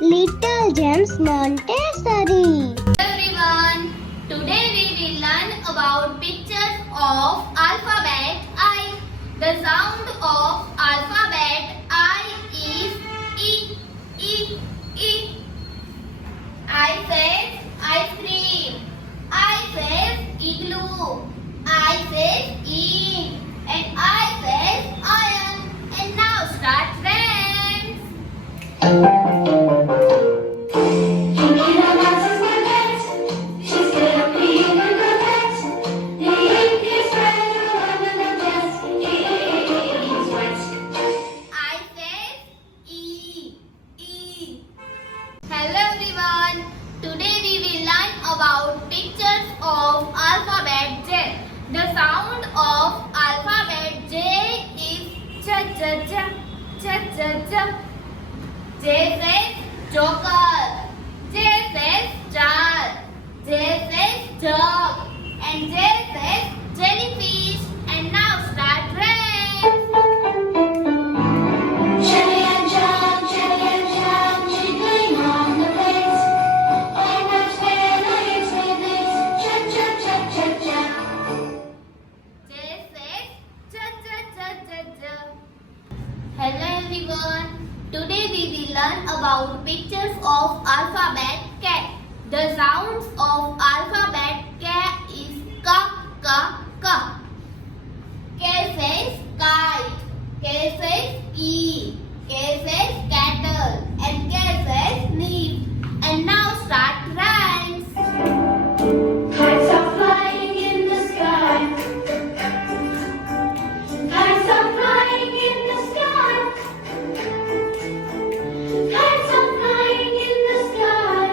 Little Gems Montessori. Everyone, today we will learn about pictures of alphabet I. The sound of alphabet I is E, E, E. I says ice cream. I says igloo. I says ink. And I says iron. And now start friends. I said E, E. Hello everyone. Today we will learn about pictures of alphabet J. The sound of alphabet J is J, J, J, J, J, J. J says joker. J says jar. J says jug. And J says jellyfish. And now start friends. Jelly and jam, jiggling on the plates. Oh, what fun it is! Jam, jam, jam, jam, jam. J says j j j j j. Hello everyone. Today we will learn about pictures of alphabet K. The sounds of alphabet K is ka ka ka. K says kite. K says E. K says cattle. And K says leaf. And now start rhymes. Kites are flying in the sky. Kites are flying in the sky. Kites are flying in the sky.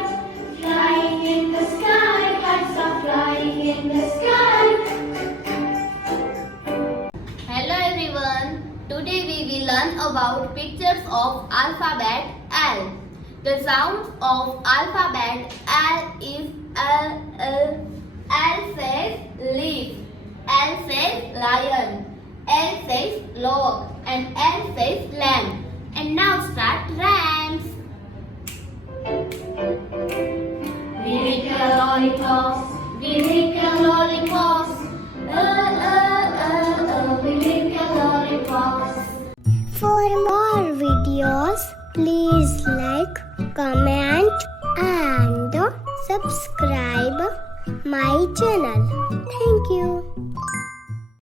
Flying in the sky. Kites are flying in the sky. Hello everyone. Today we will learn about pictures of alphabet L. The sound of alphabet L is L, L. L says leaf. L says lion. L says log. And L says lamb. And now start rhymes. We lick a lollipops. We lick a lollipops. We lick a lollipops. For more videos, please like, comment and subscribe my channel. Thank you.